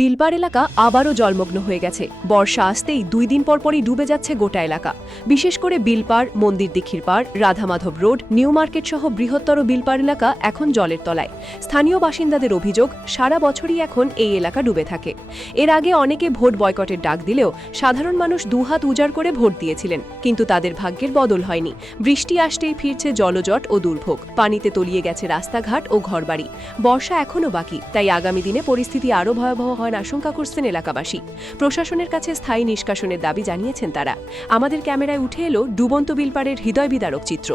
বিলপাড় এলাকা আবারও জলমগ্ন হয়ে গেছে। বর্ষা আসতেই 2 দিন পরপরই ডুবে যাচ্ছে গোটা এলাকা। বিশেষ করে বিলপাড়, মন্দির দিঘির পাড়, রাধামাধব রোড, নিউ মার্কেট সহ বৃহত্তর বিলপাড় এলাকা এখন জলের তলায়। স্থানীয় বাসিন্দাদের অভিযোগ, সারা বছরই এখন এই এলাকা ডুবে থাকে। এর আগে অনেকে ভোট বয়কটের ডাক দিলেও সাধারণ মানুষ দুহাত উজাড় করে ভোট দিয়েছিলেন, কিন্তু তাদের ভাগ্যের বদল হয়নি। বৃষ্টি আসতেই ফিরছে জলজট ও দুর্ভোগ, পানিতে তলিয়ে গেছে রাস্তাঘাট ও ঘরবাড়ি। বর্ষা এখনও বাকি, তাই আগামী দিনে পরিস্থিতি আরও ভয়াবহ হওয়ার আশঙ্কা করছেন এলাকাবাসী। প্রশাসনের কাছে স্থায়ী নিষ্কাশনের দাবি জানিয়েছেন তারা। আমাদের ক্যামেরায় উঠে এলো ডুবন্ত বিলপাড়ের হৃদয় বিদারক চিত্র।